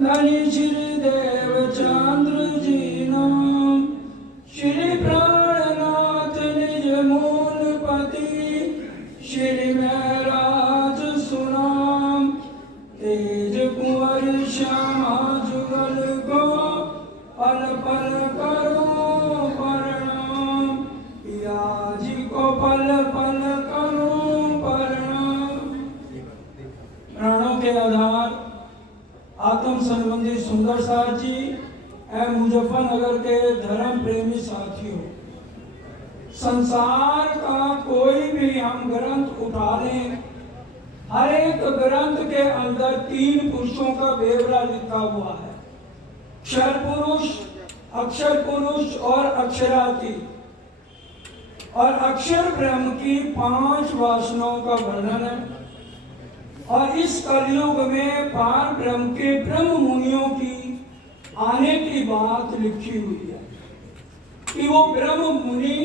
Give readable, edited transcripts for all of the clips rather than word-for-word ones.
धनी श्री देवचंद्र जी नाम, श्री प्राणनाथ निज मूलपति, श्री महराज सुनाम, तेज कुंवर श्यामा जुगल को पल पल करो प्रणाम, पिया जी को पल पल करो प्रणाम। प्राणों के आधार आत्म संबंधी सुंदर साथ जी एवं मुजफ्फरनगर के धर्म प्रेमी साथियों, संसार का कोई भी हम ग्रंथ उठा लें, हर एक ग्रंथ के अंदर तीन पुरुषों का ब्यौरा लिखा हुआ है, क्षर पुरुष, अक्षर पुरुष और अक्षरातीत। और अक्षर ब्रह्म की 5 वासनाओं का वर्णन है। और इस कलयुग में पार ब्रह्म के ब्रह्म मुनियों की आने की बात लिखी हुई है कि वो ब्रह्म मुनि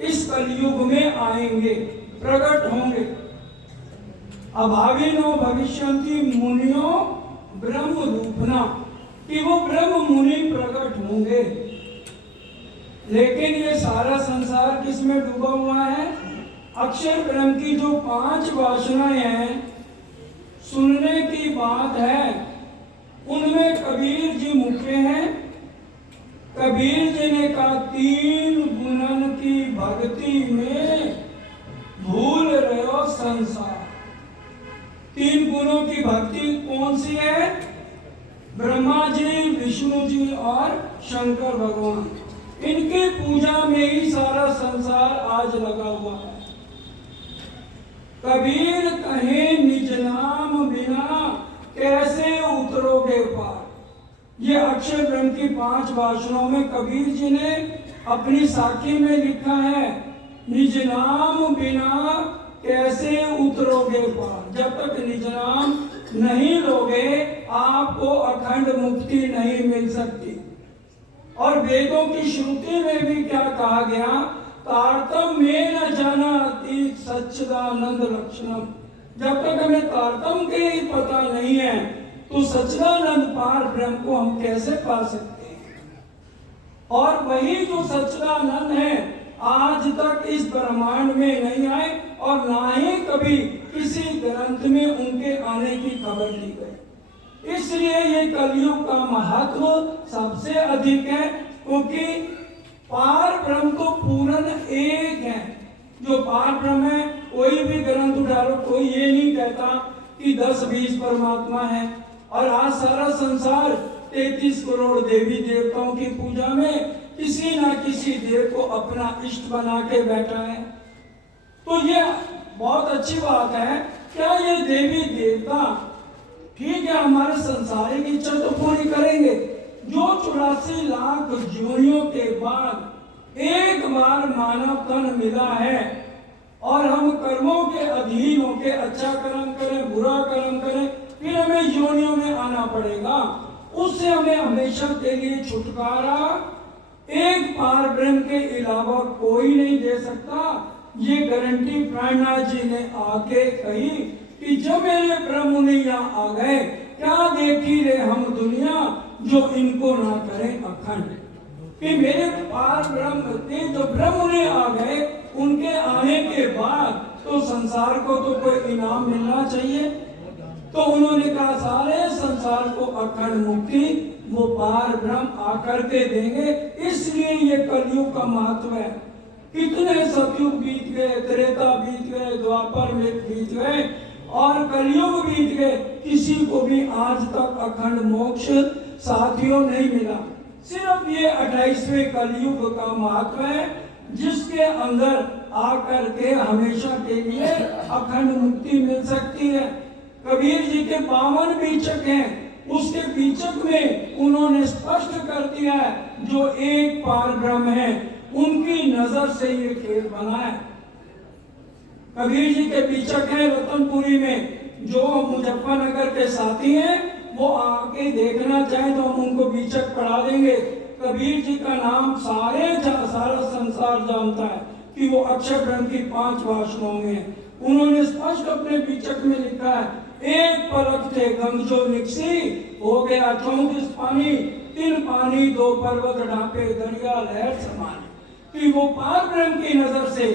इस कलयुग में आएंगे, प्रकट होंगे। अभाविनो भविष्यन्ति मुनियो ब्रह्म रूपना, कि वो ब्रह्म मुनि प्रकट होंगे। लेकिन ये सारा संसार किस में डूबा हुआ है? अक्षर ब्रह्म की जो 5 वासनाएं हैं, सुनने की बात है, उनमें कबीर जी मुख्य हैं। कबीर जी ने कहा 3 गुणन की भक्ति में भूल रहे हो संसार। 3 गुणों की भक्ति कौन सी है? ब्रह्मा जी, विष्णु जी और शंकर भगवान, इनकी पूजा में ही सारा संसार आज लगा हुआ है। कबीर कहे निज नाम बिना कैसे उतरोगे पार। ये अक्षर ब्रह्म की 5 वासनाओं में कबीर जी ने अपनी साखी में लिखा है, निज नाम बिना कैसे उतरोगे पार। जब तक निज नाम नहीं लोगे आपको अखंड मुक्ति नहीं मिल सकती। और वेदों की श्रुति में भी क्या कहा गया? तारतम्येन जानाति सच्चिदानंद लक्षणम। जब तक हमें तारतम्य के ही पता नहीं है तो सच्चिदानंद पार ब्रह्म को हम कैसे पा सकते हैं? और वही जो सच्चिदानंद है आज तक इस ब्रह्मांड में नहीं आए और ना ही कभी किसी ग्रंथ में उनके आने की खबर दी गई। इसलिए ये कलयुग का महत्व सबसे अधिक है, क्योंकि पार ब्रह्म तो पूर्ण एक है। जो पार ब्रह्म है, कोई भी ग्रंथ उठा लो, कोई ये नहीं कहता कि 10-20 परमात्मा है। और आज सारा संसार 33 करोड़ देवी देवताओं की पूजा में किसी ना किसी देव को अपना इष्ट बना के बैठा है। तो ये बहुत अच्छी बात है। क्या ये देवी देवता ठीक है हमारे संसारिक इच्छा तो पूरी करेंगे? जो 84 लाख योनियों के बाद एक बार मानव तन मिला है और हम कर्मों के अधीन होकर अच्छा कर्म करें, बुरा कर्म करें, फिर हमें योनियों में आना पड़ेगा। उससे हमें हमेशा के लिए छुटकारा एक पार ब्रह्म के अलावा कोई नहीं दे सकता। ये गारंटी प्राणनाथ जी ने आके कही कि जब मेरे ब्रह्म मुनि यहाँ आ गए, क्या देखी रे हम दुनिया जो इनको ना करें अखंड। कि मेरे पार ब्रह्म के जो ब्रह्म मुनि आ गए, उनके आने के बाद तो संसार को तो कोई इनाम मिलना चाहिए। तो उन्होंने कहा सारे संसार को अखंड मुक्ति वो पार ब्रह्म आकर के देंगे। इसलिए ये कलयुग का महत्व है। कितने सतयुग बीत गए, त्रेता बीत गए, द्वापर में बीत गए और कलयुग बीत गए, किसी को भी आज तक अखंड मोक्ष साथियों नहीं मिला। सिर्फ ये 28वें कलयुग का महत्व है, जिसके अंदर आकर के हमेशा के लिए अखंड मुक्ति मिल सकती है। कबीर जी के 52 बीचक हैं, उसके बीचक में उन्होंने स्पष्ट कर दिया है जो एक पार ब्रह्म है, उनकी नजर से ये खेल बना है। कबीर जी के बीचक हैं रतनपुरी में, जो मुजफ्फरनगर के साथी हैं वो आके देखना चाहे तो हम उनको बीचक पढ़ा देंगे। कबीर जी का नाम सारा संसार जानता है कि वो अक्षर ब्रह्म की 5 वासनाओं में। उन्होंने स्पष्ट अपने बीचक में लिखा है एक पलक थे गंग जो निकसी, हो गया 34 पानी, 3 पानी 2 पर्वत ढांपे, दरिया लहर समाने। कि वो पार ब्रह्म की नजर से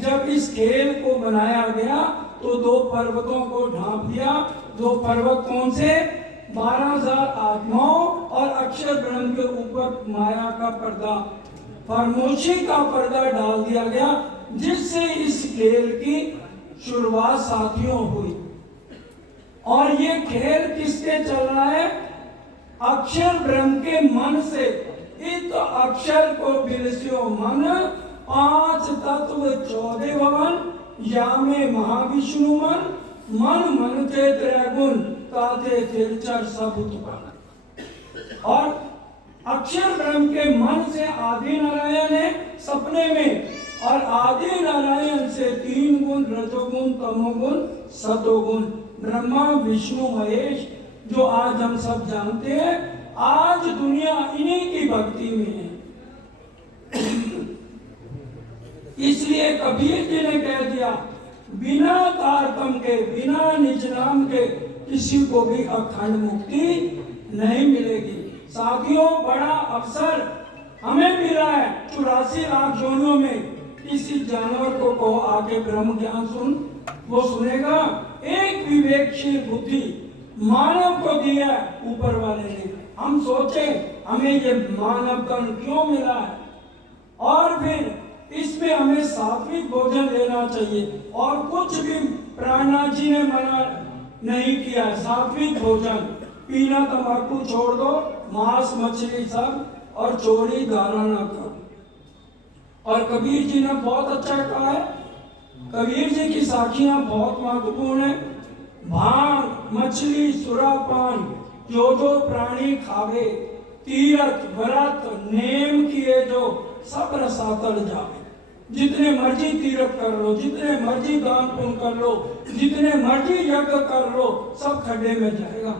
जब इस खेल को बनाया गया तो 2 पर्वतों को ढांप दिया। 2 पर्वत कौन से? 12,000 आत्माओं और अक्षर ब्रह्म के ऊपर माया का पर्दा, खामोशी का पर्दा डाल दिया गया, जिससे इस खेल की शुरुआत साथियों हुई। और ये खेल किसके चल रहा है? अक्षर ब्रह्म के मन से। इत अक्षर को बिलस्यो मन, 5 तत्व 14 भवन, यामे महाविष्णु मन, मन मन के त्रैगुण, ताते तिरचर सब उत्पन्न। और अक्षर ब्रह्म के मन से आदि नारायण है सपने में, और आदि नारायण से 3 गुण, रजोगुण, तमोगुण, सतोगुण, ब्रह्मा विष्णु महेश, जो आज हम सब जानते हैं। आज दुनिया इन्हीं की भक्ति में है। इसलिए कबीर जी ने कह दिया, बिना तारतम के, बिना निज नाम के किसी को भी अखंड मुक्ति नहीं मिलेगी। साथियों, बड़ा अवसर हमें मिला है 84 लाख योनियों में। किसी जानवर को कहो आके ब्रह्म ज्ञान सुन, वो सुनेगा? एक विवेकशील बुद्धि मानव को दिया है ऊपर वाले ने। हम सोचे हमें ये मानव तन क्यों मिला है, और फिर इसमें हमें सात्विक भोजन लेना चाहिए। और कुछ भी प्राणनाथ जी ने मना नहीं किया। सात्विक भोजन, पीना तंबाकू छोड़ दो, मांस मछली सब, और चोरी गाना न करो। और कबीर जी ने बहुत अच्छा कहा है। कबीर जी की साखियां बहुत महत्वपूर्ण है। भांग मछली सुरापान जो जो प्राणी खावे, तीरथ व्रत नेम किए जो सब रसातल जावे। जितने मर्जी तीरथ कर लो, जितने मर्जी दान पुण्य कर लो, जितने मर्जी यज्ञ कर लो, सब खड्डे में जाएगा।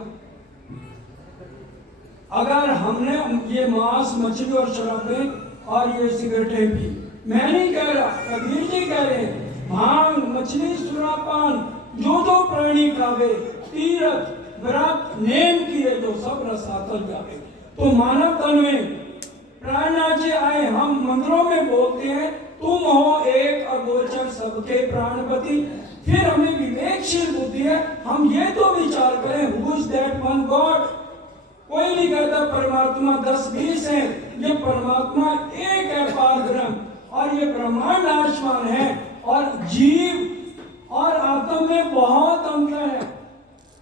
अगर हमने ये मांस मछली और शराबें और ये सिगरेटें पी, मैं नहीं कह रहा, कबीर जी कह रहे हैं, भांग मछली सुरापान जो जो प्राणी खावे, तीरथ व्रत नेम किए जो सब रसातल जावे। तो मानव तन में प्राणनाथ जी आए। हम मंदिरों में बोलते हैं, तुम हो एक अगोचर सबके प्राणपति। फिर हमें विवेकशील बुद्धि है, हम ये तो विचार करें, who is that one God. कोई नहीं कहता परमात्मा 10-20 है, ये परमात्मा एक है पार ब्रह्म, और ये ब्रह्मांड आसमान है, और जीव और आत्म में बहुत अंतर है।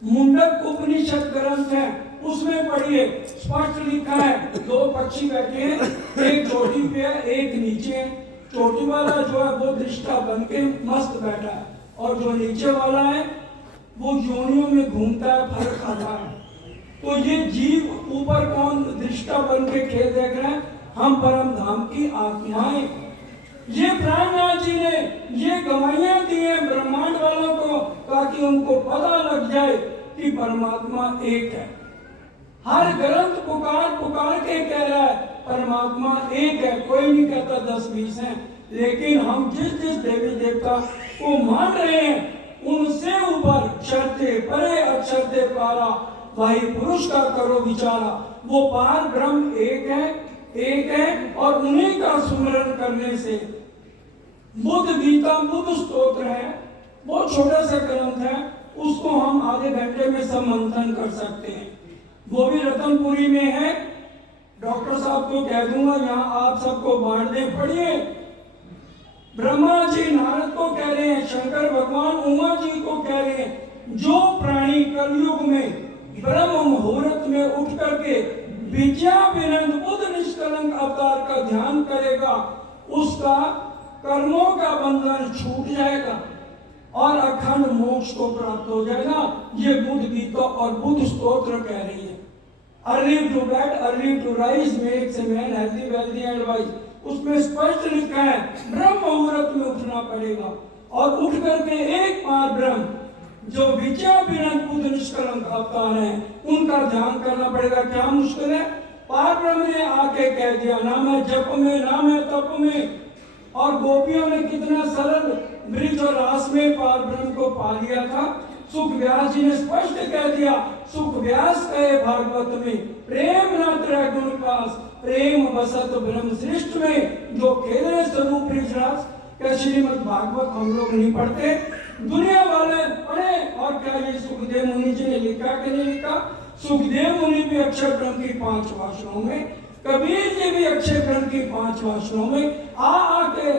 मुंडक उपनिषद ग्रंथ है, उसमें पढ़िए, स्पष्ट लिखा है, 2 पक्षी बैठे हैं, एक चोटी पे है, एक नीचे है। चोटी वाला जो है वो दृष्टा बन के मस्त बैठा है, और जो नीचे वाला है वो योनियों में घूमता है, फल खाता है। तो ये जीव ऊपर कौन दृष्टा बन के खेल देख रहे हैं? हम परम धाम की आत्माएं। ये प्राणनाथ जी ने ये गवाहियां दी हैं ब्रह्मांड वालों को, ताकि उनको पता लग जाए कि परमात्मा एक है। हर ग्रंथ पुकार पुकार के कह रहा है परमात्मा एक है। कोई नहीं कहता 10-20 हैं, लेकिन हम जिस जिस देवी देवता को मान रहे हैं, उनसे ऊपर शर्ते परे अक्षरते पारा, भाई पुरुष का करो विचारा। वो पार ब्रह्म एक है, और उन्हीं का सुमरन करने से बुद्ध गीता, बुद्ध स्तोत्र है, बहुत छोटा सा ग्रंथ है, उसको हम आधे घंटे में सब मंथन कर सकते हैं। वो भी रतनपुरी में है, डॉक्टर साहब को कह दूंगा यहाँ आप सबको बांट दें, पढ़िए। ब्रह्मा जी नारद को कह रहे हैं, शंकर भगवान उमा जी को कह रहे हैं, जो प्राणी कलयुग में ब्रह्म मुहूर्त में उठ करके विद्याविनंद बुद्ध निष्कलंक अवतार का ध्यान करेगा, उसका कर्मों का बंधन छूट जाएगा और अखंड मोक्ष को प्राप्त हो जाएगा। ये बुद्ध गीता और बुद्ध स्तोत्र कह रही है। Early to bed early to rise makes a man healthy wealthy and wise. उसमें स्पष्ट लिखा है ब्रह्म मुहूर्त में उठना पड़ेगा, और उठ करके एक पार ब्रह्म जो विद्याविनंद बुद्ध निष्कलंक अवतार हैं, उनका ध्यान करना पड़ेगा। क्या मुश्किल है? पार ब्रह्म ने आके कह दिया, ना मैं जप में, ना मैं तप में। और गोपियों ने कितना सरल ब्रिज और रास में पार ब्रह्म को पा लिया था। सुख व्यास जी ने स्पष्ट कह दिया, सुख व्यास कहे भागवत में, प्रेम न तरह गुण पास, प्रेम बसत ब्रह्म सृष्टि में, जो खेले स्वरूप रिजरास। क्या श्रीमद् भागवत हम लोग नहीं पढ़ते? दुनिया वाले पढ़े। और क्या ये सुखदेव मुनि जी ने लिखा कि नहीं लिखा? सुखदेव मुनि भी अक्षर ब्रह्म की 5 वासनाओं में, कबीर जी भी अक्षर ब्रह्म की 5 वासनाओं में आके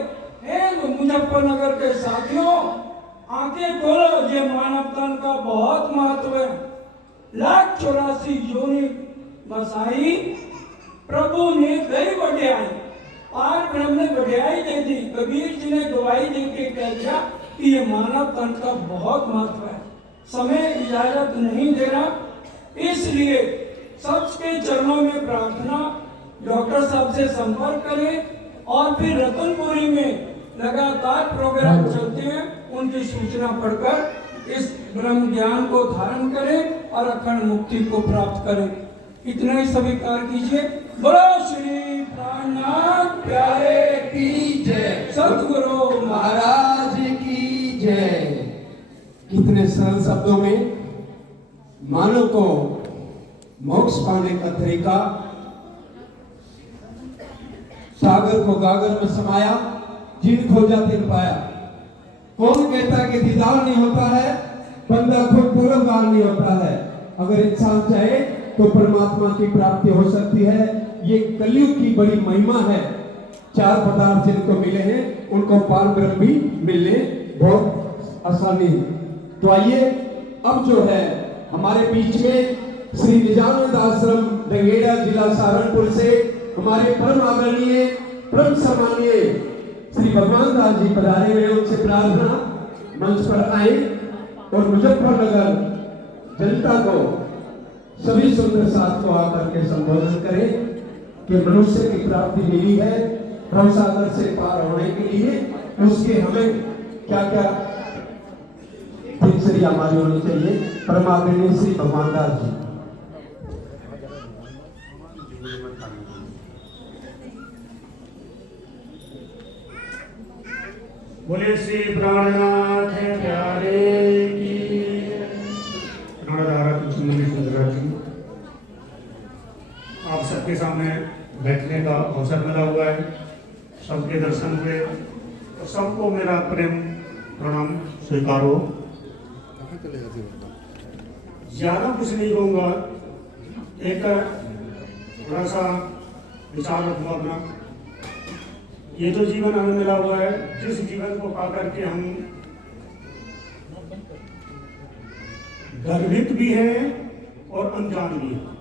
मुजफ्फरनगर के साथियों आंखें खोलो, ये मानव तन का बहुत महत्व है। 1,84 योनि बसाई, प्रभु ने गई बढ़ियाई, पार ब्रह्म ने बढ़ियाई दे दी। कबीर जी ने गवाही दे के कह दिया कि ये मानव तन का बहुत महत्व है। समय इजाजत नहीं दे रहा, इसलिए सबके चरणों में प्रार्थना, डॉक्टर साहब से संपर्क करें और फिर रतनपुरी में लगातार प्रोग्राम चलते हैं, उनकी सूचना पढ़कर इस ब्रह्म ज्ञान को धारण करें और अखंड मुक्ति को प्राप्त करें। इतना ही स्वीकार कीजिए। बोलो श्री प्राणनाथ प्यारे की जय, सतगुरु महाराज की जय। कितने सरल शब्दों में मानव को मोक्ष पाने का तरीका, सागर को गागर में समाया, जिन खोजा तिन पाया। कौन कहता है कि दीदार नहीं होता है? बंदा खुद तलबगार नहीं होता है। अगर इंसान चाहे तो परमात्मा की प्राप्ति हो सकती है। ये कलयुग की बड़ी महिमा है। 4 पदार्थ जिनको मिले हैं उनको पार ब्रह्म भी मिलने बहुत आसानी। तो आइए अब जो है हमारे बीच में श्री निजानंद आश्रम डंगेड़ा जिला सहारनपुर से हमारे परम आदरणीय परम सम्मानीय श्री भगवान दास जी पधारे हुए, उनसे प्रार्थना मंच पर आए और मुजफ्फरनगर जनता को, सभी सुंदर साथ को आकर के संबोधन करें कि मनुष्य की प्राप्ति मिली है भवसागर से पार होने के लिए, उसके हमें क्या क्या दिनचर्या हमारी होनी चाहिए। परम आदरणीय श्री भगवान दास जी। बोले श्री प्राणनाथ प्यारे की। आप सबके सामने बैठने का अवसर मिला हुआ है, सबके दर्शन हुए, तो सबको मेरा प्रेम प्रणाम स्वीकार हो। ज्यादा कुछ नहीं कहूँगा, एक थोड़ा सा विचार रखूँगा अपना। ये जो जीवन हमें मिला हुआ है, जिस जीवन को पा करके हम गर्वित भी हैं और अनजान भी हैं।